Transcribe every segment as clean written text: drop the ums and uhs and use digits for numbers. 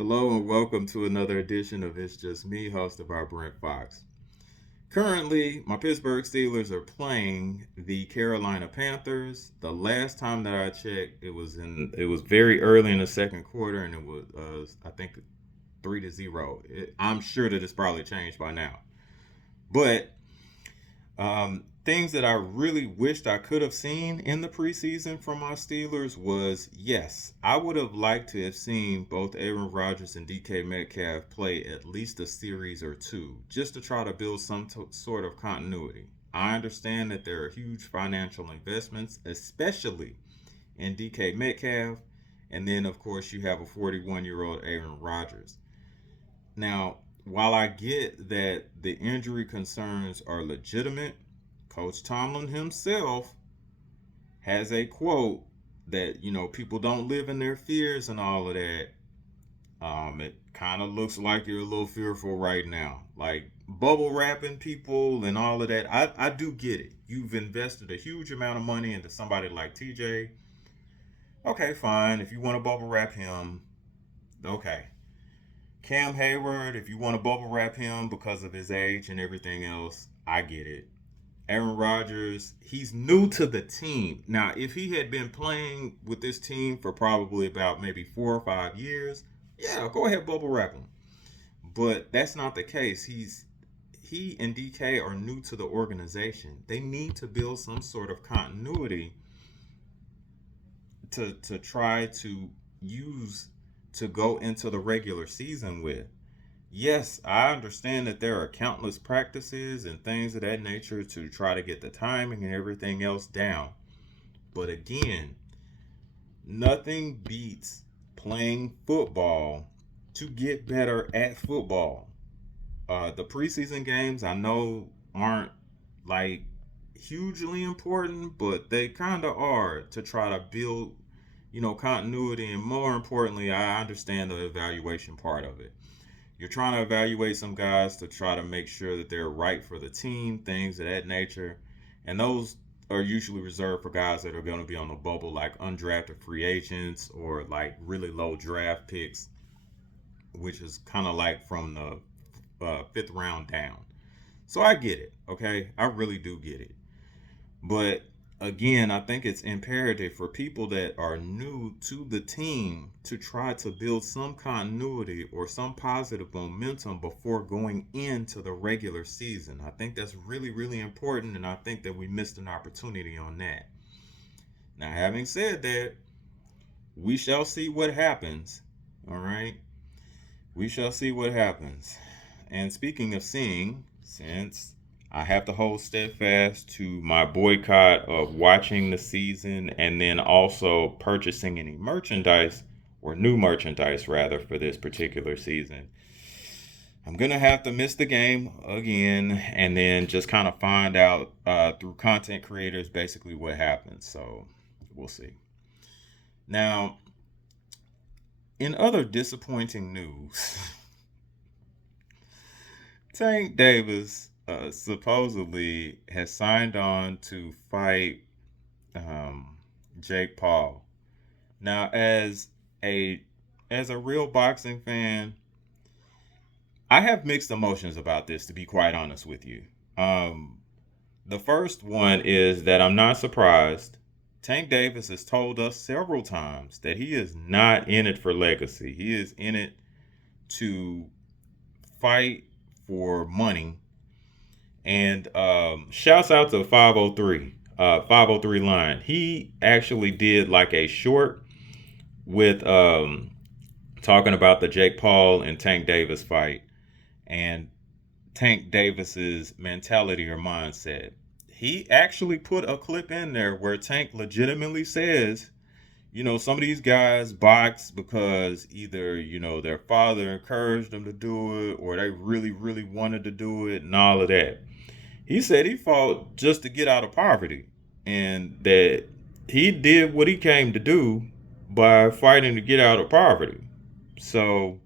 Hello and welcome to another edition of It's Just Me, hosted by Brent Fox. Currently, my Pittsburgh Steelers are playing the Carolina Panthers. The last time that I checked, it was very early in the second quarter, and it was I think 3-0. I'm sure that it's probably changed by now, but things that I really wished I could have seen in the preseason from my Steelers was yes, I would have liked to have seen both Aaron Rodgers and DK Metcalf play at least a series or two just to try to build some sort of continuity. I understand that there are huge financial investments, especially in DK Metcalf, and then of course you have a 41-year-old Aaron Rodgers. Now, while I get that the injury concerns are legitimate, Coach Tomlin himself has a quote that, people don't live in their fears and all of that. It kind of looks like you're a little fearful right now. Like bubble wrapping people and all of that. I do get it. You've invested a huge amount of money into somebody like TJ. Okay, fine. If you want to bubble wrap him, okay. Cam Hayward, if you want to bubble wrap him because of his age and everything else, I get it. Aaron Rodgers, he's new to the team. Now, if he had been playing with this team for probably about maybe 4 or 5 years, yeah, go ahead, bubble wrap him. But that's not the case. He and DK are new to the organization. They need to build some sort of continuity to try to use to go into the regular season with. Yes, I understand that there are countless practices and things of that nature to try to get the timing and everything else down. But again, nothing beats playing football to get better at football. The preseason games I know aren't like hugely important, but they kind of are to try to build, continuity. And more importantly, I understand the evaluation part of it. You're trying to evaluate some guys to try to make sure that they're right for the team, things of that nature. And those are usually reserved for guys that are going to be on the bubble, like undrafted free agents or like really low draft picks, which is kind of like from the fifth round down. So I get it, okay? I really do get it. But again, I think it's imperative for people that are new to the team to try to build some continuity or some positive momentum before going into the regular season. I think that's really, really important, and I think that we missed an opportunity on that. Now, having said that, we shall see what happens. All right? We shall see what happens. And speaking of seeing, since I have to hold steadfast to my boycott of watching the season and then also purchasing any merchandise or new merchandise rather for this particular season. I'm going to have to miss the game again and then just kind of find out through content creators basically what happens. So we'll see. Now, in other disappointing news, Tank Davis supposedly has signed on to fight um, Jake Paul. Now, a as a real boxing fan, I have mixed emotions about this. To be quite honest with you, the first one is that I'm not surprised. Tank Davis has told us several times that he is not in it for legacy. He is in it to fight for money. And shouts out to 503, 503 line. He actually did like a short with talking about the Jake Paul and Tank Davis fight and Tank Davis's mentality or mindset. He actually put a clip in there where Tank legitimately says, some of these guys box because either, their father encouraged them to do it or they really, really wanted to do it and all of that. He said he fought just to get out of poverty and that he did what he came to do by fighting to get out of poverty. So,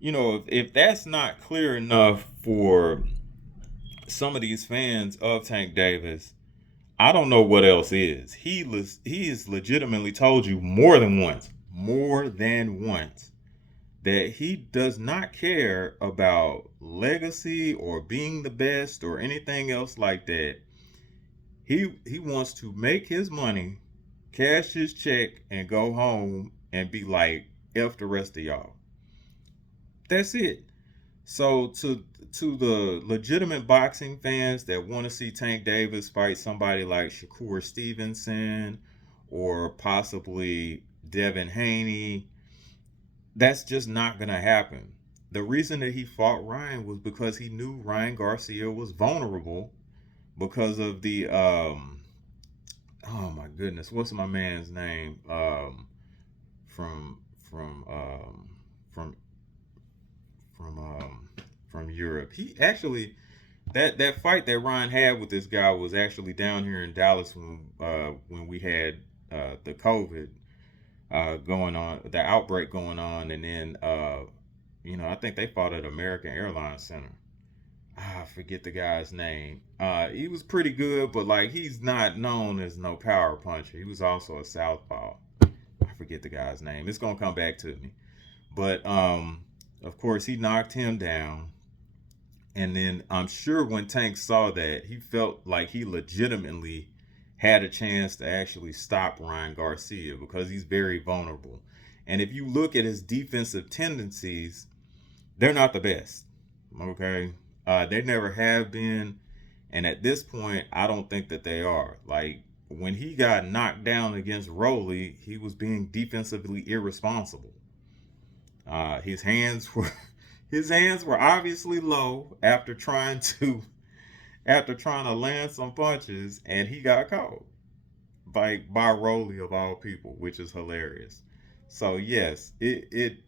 if that's not clear enough for some of these fans of Tank Davis, I don't know what else is. He has legitimately told you more than once, that he does not care about legacy or being the best or anything else like that. He wants to make his money, cash his check, and go home and be like, F the rest of y'all. That's it. So to the legitimate boxing fans that want to see Tank Davis fight somebody like Shakur Stevenson or possibly Devin Haney, that's just not gonna happen. The reason that he fought Ryan was because he knew Ryan Garcia was vulnerable because of the oh my goodness, what's my man's name? From from um from from from Europe. He actually that fight that Ryan had with this guy was actually down here in Dallas when we had the COVID going on, the outbreak going on, and then I think they fought at American Airlines Center. I forget the guy's name. He was pretty good, but like he's not known as no power puncher. He was also a southpaw. I forget the guy's name. It's gonna come back to me. But of course, he knocked him down. And then I'm sure when Tank saw that, he felt like he legitimately had a chance to actually stop Ryan Garcia because he's very vulnerable. And if you look at his defensive tendencies, they're not the best. Okay. They never have been. And at this point, I don't think that they are. Like when he got knocked down against Rowley, he was being defensively irresponsible. His hands were his hands were obviously low after trying to land some punches, and he got caught by Rowley of all people, which is hilarious. So yes, it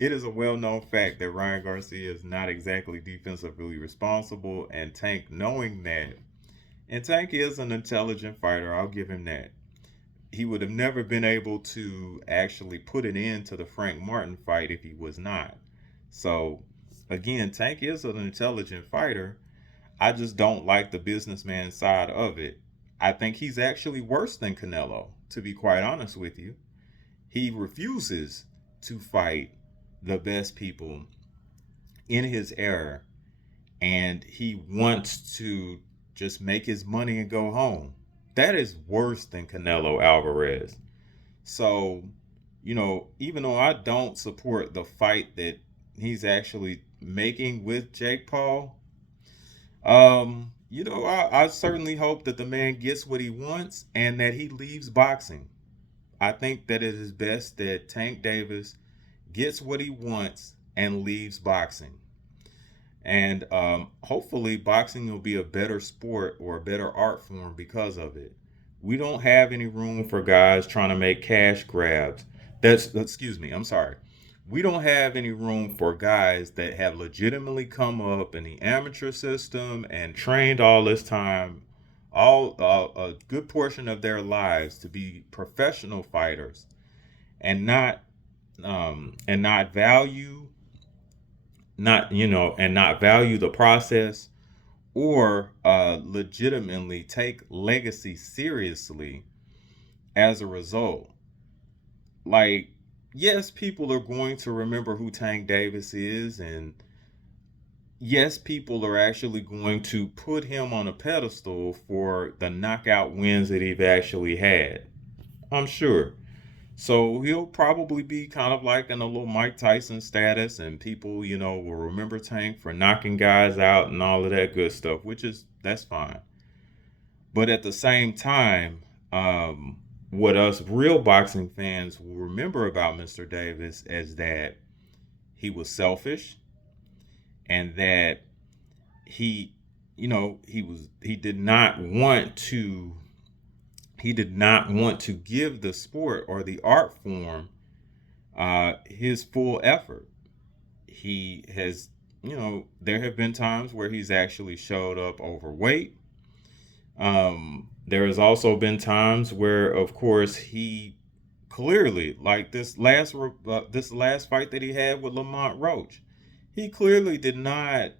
is a well known fact that Ryan Garcia is not exactly defensively responsible, and Tank knowing that, and Tank is an intelligent fighter, I'll give him that. He would have never been able to actually put an end to the Frank Martin fight if he was not. So, again, Tank is an intelligent fighter. I just don't like the businessman side of it. I think he's actually worse than Canelo, to be quite honest with you. He refuses to fight the best people in his era, and he wants to just make his money and go home. That is worse than Canelo Alvarez. So, even though I don't support the fight that he's actually making with Jake Paul, I certainly hope that the man gets what he wants and that he leaves boxing. I think that it is best that Tank Davis gets what he wants and leaves boxing. And hopefully, boxing will be a better sport or a better art form because of it. We don't have any room for guys trying to make cash grabs. Excuse me, I'm sorry. We don't have any room for guys that have legitimately come up in the amateur system and trained all this time, all a good portion of their lives to be professional fighters and not value not value the process or legitimately take legacy seriously as a result. Like, yes, people are going to remember who Tank Davis is, and yes, people are actually going to put him on a pedestal for the knockout wins that he's actually had. I'm sure. So he'll probably be kind of like in a little Mike Tyson status, and people, will remember Tank for knocking guys out and all of that good stuff, that's fine. But at the same time, what us real boxing fans will remember about Mr. Davis is that he was selfish and that he, he did not want to give the sport or the art form his full effort. He has, there have been times where he's actually showed up overweight. There has also been times where, of course, he clearly, like this last fight that he had with Lamont Roach, he clearly did not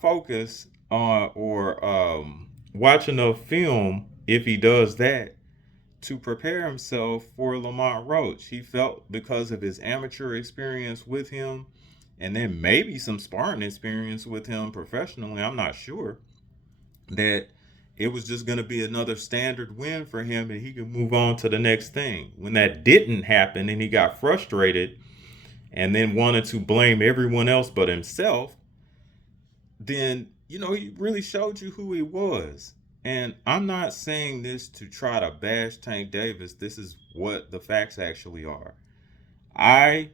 focus on or watch enough film, if he does that, to prepare himself for Lamont Roach. He felt because of his amateur experience with him, and then maybe some sparring experience with him professionally, I'm not sure, that it was just going to be another standard win for him and he could move on to the next thing. When that didn't happen and he got frustrated and then wanted to blame everyone else but himself, then, he really showed you who he was. And I'm not saying this to try to bash Tank Davis. This is what the facts actually are. I,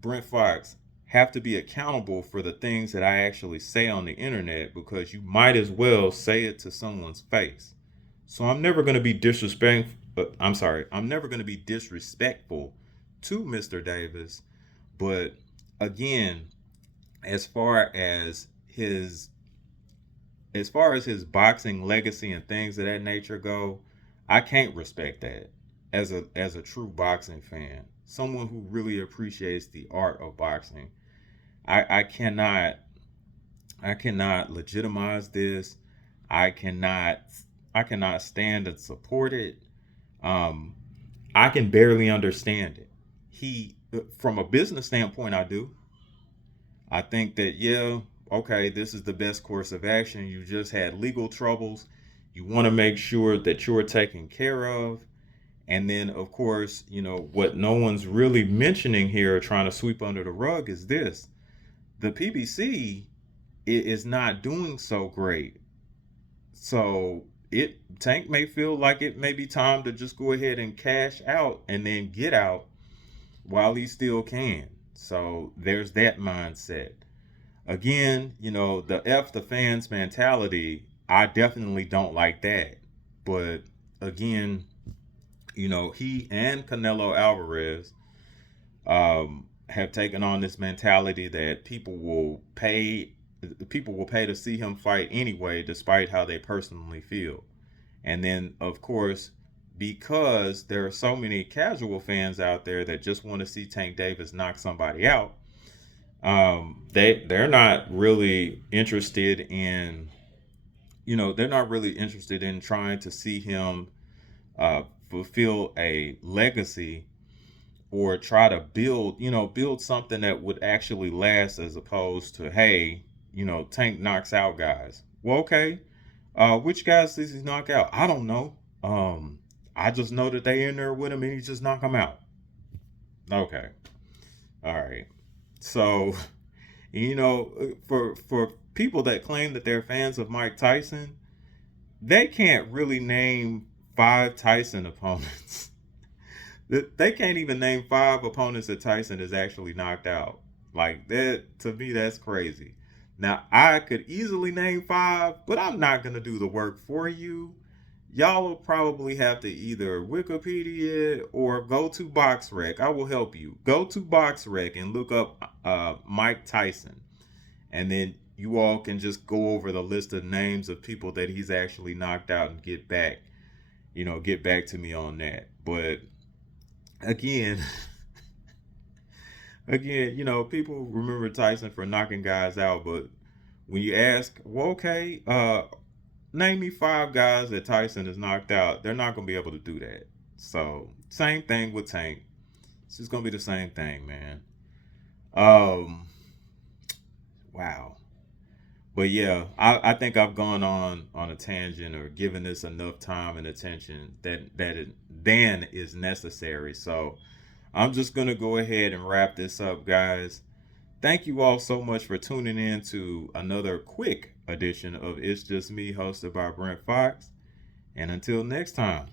Brent Fox, have to be accountable for the things that I actually say on the internet, because you might as well say it to someone's face. So I'm never going to be disrespectful. I'm never going to be disrespectful to Mr. Davis. But again, as far as his boxing legacy and things of that nature go, I can't respect that as a true boxing fan, someone who really appreciates the art of boxing. I cannot legitimize this. I cannot stand and support it. I can barely understand it. From a business standpoint, I do. I think that, yeah, okay, this is the best course of action. You just had legal troubles. You want to make sure that you're taken care of. And then, of course, what no one's really mentioning here, trying to sweep under the rug, is this. The PBC is not doing so great. So Tank may feel like it may be time to just go ahead and cash out and then get out while he still can. So there's that mindset. Again, the F the fans mentality, I definitely don't like that. But again, he and Canelo Alvarez have taken on this mentality that people will pay to see him fight anyway, despite how they personally feel. And then, of course, because there are so many casual fans out there that just want to see Tank Davis knock somebody out, they're not really interested in trying to see him fulfill a legacy or try to build something that would actually last, as opposed to, hey, Tank knocks out guys. Well, okay, which guys does he knock out? I don't know. I just know that they in there with him and he just knock them out. Okay, all right. So, for people that claim that they're fans of Mike Tyson, they can't really name 5 Tyson opponents. They can't even name 5 opponents that Tyson has actually knocked out. Like that, to me, that's crazy. Now, I could easily name 5, but I'm not going to do the work for you. Y'all will probably have to either Wikipedia it or go to BoxRec. I will help you. Go to BoxRec and look up Mike Tyson. And then you all can just go over the list of names of people that he's actually knocked out and get back to me on that. But again, people remember Tyson for knocking guys out, but when you ask, well, okay, name me 5 guys that Tyson has knocked out, they're not going to be able to do that. So, same thing with Tank. It's just going to be the same thing, man. Wow. But yeah, I think I've gone on a tangent or given this enough time and attention than is necessary. So I'm just going to go ahead and wrap this up, guys. Thank you all so much for tuning in to another quick edition of It's Just Me, hosted by Brent Fox. And until next time.